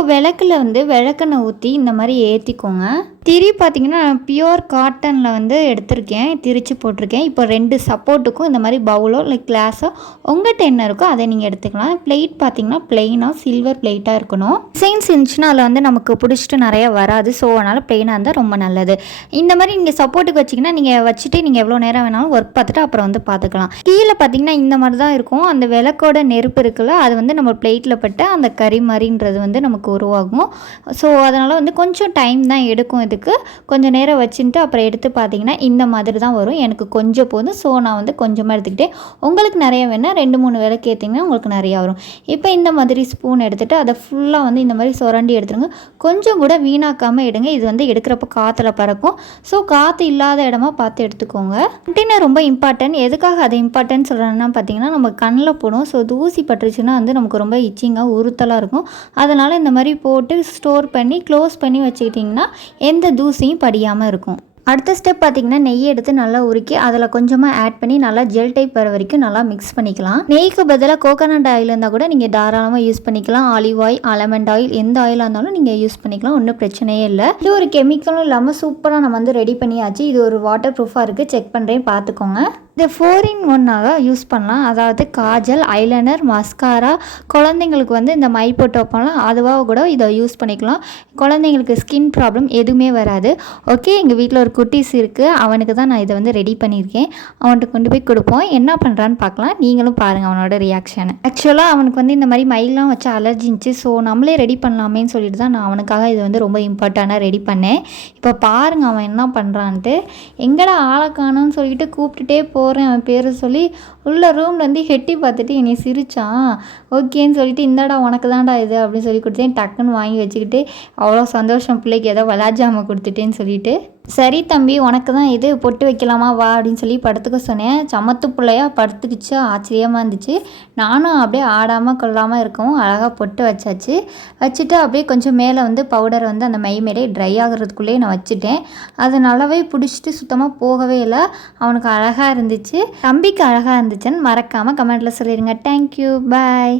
இப்போ விளக்குல வந்து விளக்கெண்ணெய் ஊற்றி இந்த மாதிரி ஏற்றிக்கோங்க திரி பார்த்தீங்கன்னா நான் பியோர் காட்டனில் வந்து எடுத்திருக்கேன். திரிச்சு போட்டிருக்கேன். இப்போ ரெண்டு சப்போர்ட்டுக்கும் இந்த மாதிரி பவுலோ இல்லை கிளாஸோ உங்கள்கிட்ட என்ன இருக்கோ அதை நீங்கள் எடுத்துக்கலாம். பிளேட் பார்த்தீங்கன்னா பிளெயினாக சில்வர் பிளேட்டாக இருக்கணும். டிசைன்ஸ் இருந்துச்சுன்னா அதில் வந்து நமக்கு பிடிச்சிட்டு நிறைய வராது. ஸோ அதனால் பிளெயினாக இருந்தால் ரொம்ப நல்லது. இந்த மாதிரி நீங்கள் சப்போர்ட்டுக்கு வச்சிங்கன்னா நீங்கள் வச்சுட்டு நீங்கள் எவ்வளோ நேரம் வேணாலும் ஒர்க் பார்த்துட்டு அப்புறம் வந்து பார்த்துக்கலாம் கீழே பார்த்தீங்கன்னா இந்த மாதிரி தான் இருக்கும். அந்த விளக்கோட நெருப்பு இருக்குல்ல அது வந்து நம்ம பிளேட்டில் பட்டு அந்த கறி மாதிரின்றது வந்து நமக்கு உருவாகும்? ஸோ அதனால் வந்து கொஞ்சம் டைம் தான் எடுக்கும் இதுக்கு. கொஞ்சம் நேரம் வச்சுட்டு அப்புறம் எடுத்து பார்த்தீங்கன்னா இந்த மாதிரி தான் வரும். எனக்கு கொஞ்சம் போதும். ஸோ நான் வந்து கொஞ்சமாக எடுத்துக்கிட்டேன் உங்களுக்கு நிறைய வேணால் ரெண்டு மூணு விளக்கு ஏற்றிங்கன்னா உங்களுக்கு நிறையா வரும். இப்போ இந்த மாதிரி ஸ்பூன் எடுத்துகிட்டு அதை ஃபுல்லாக வந்து இந்த மாதிரி சுரண்டி எடுத்துருங்க. கொஞ்சம் கூட வீணாக்காமல் எடுங்க. இது வந்து எடுக்கிறப்ப காற்றுல பறக்கும். ஸோ காற்று இல்லாத இடமா பார்த்து எடுத்துக்கோங்க. கண்டெய்னர் ரொம்ப இம்பார்ட்டன்ட் எதுக்காக அது இம்பார்ட்டன்ட் சொல்கிறேன்னா பார்த்தீங்கன்னா நம்ம கண்ணில் போடும். ஸோ தூசி பட்டுருச்சுன்னா வந்து நமக்கு ரொம்ப இச்சிங்காக உறுத்தலாக இருக்கும். அதனால் இந்த மாதிரி மாதிரி போட்டு ஸ்டோர் பண்ணி க்ளோஸ் பண்ணி வச்சுக்கிட்டிங்கன்னா எந்த தூசியும் படியாமல் இருக்கும். அடுத்த ஸ்டெப் பார்த்தீங்கன்னா நெய் எடுத்து நல்லா உருக்கி அதில் கொஞ்சமாக ஆட் பண்ணி நல்லா ஜெல் டைப் வர வரைக்கும் நல்லா மிக்ஸ் பண்ணிக்கலாம். நெய்க்கு பதிலாக கோகோனட் ஆயில் இருந்தால் கூட நீங்கள் தாராளமாக யூஸ் பண்ணிக்கலாம். ஆலிவ் ஆயில் ஆலமண்ட் ஆயில் எந்த ஆயிலாக இருந்தாலும் நீங்கள் யூஸ் பண்ணிக்கலாம். ஒன்றும் பிரச்சனையே இல்லை. இது ஒரு கெமிக்கலும் இல்லாமல் சூப்பராக நம்ம வந்து ரெடி பண்ணியாச்சு. இது ஒரு வாட்டர் ப்ரூஃபாக இருக்குது செக் பண்ணுறேன் பார்த்துக்கோங்க. இது ஃபோர் இன் ஒன்னாக யூஸ் பண்ணலாம். அதாவது காஜல் ஐலைனர் மஸ்காரா குழந்தைங்களுக்கு வந்து இந்த மை போட்டு அதுவாக கூட இதை யூஸ் பண்ணிக்கலாம். குழந்தைங்களுக்கு ஸ்கின் ப்ராப்ளம் எதுவுமே வராது. ஓகே எங்கள் வீட்டில் ஒரு குட்டீஸ் இருக்குது அவனுக்கு தான் நான் இதை வந்து ரெடி பண்ணியிருக்கேன். அவன்கிட்ட கொண்டு போய் கொடுப்போம். என்ன பண்ணுறான்னு பார்க்கலாம். நீங்களும் பாருங்கள் அவனோட ரியாக்ஷனை ஆக்சுவலாக அவனுக்கு வந்து இந்த மாதிரி மயிலாம் வச்சு அலர்ஜி இருந்துச்சு. ஸோ நம்மளே ரெடி பண்ணலாமேன்னு சொல்லிட்டு தான் நான் அவனுக்காக இது வந்து ரொம்ப இம்பார்ட்டண்ட்டாக ரெடி பண்ணேன். இப்போ பாருங்கள் அவன் என்ன பண்ணுறான்ட்டு எங்கடா ஆளை காணும்னு சொல்லிட்டு கூப்பிட்டுட்டே போ போகிறேன் அவன் பேரை சொல்லி உள்ள ரூம்லேருந்து ஹெட்டி பார்த்துட்டு என்னை சிரிச்சான். ஓகேன்னு சொல்லிட்டு இந்தாடா உனக்கு தான்டா இது அப்படின்னு சொல்லி கொடுத்தேன். டக்குன்னு வாங்கி வச்சுக்கிட்டு அவ்வளோ சந்தோஷம் பிள்ளைக்கு ஏதோ விளாஜாம கொடுத்துட்டேன்னு சொல்லிட்டு. சரி தம்பி உனக்கு தான் இது பொட்டு வைக்கலாமா? வா அப்படின்னு சொல்லி படுத்துக்க சொன்னேன். சமத்து பிள்ளையா படுத்துக்கிச்சு. ஆச்சரியமாக இருந்துச்சு. நானும் அப்படியே ஆடாமல் கொள்ளாமல் இருக்கவும் அழகாக பொட்டு வச்சாச்சு. வச்சுட்டு அப்படியே கொஞ்சம் மேலே வந்து பவுடர் வந்து அந்த மை மேலே ட்ரை ஆகுறதுக்குள்ளேயே நான் வச்சுட்டேன். அது நல்லாவே பிடிச்சிட்டு சுத்தமாக போகவே இல்லை. அவனுக்கு அழகாக இருந்துச்சு. தம்பிக்கு அழகாக இருந்துச்சுன்னு மறக்காமல் கமெண்ட்டில் சொல்லிடுங்க. Thank you bye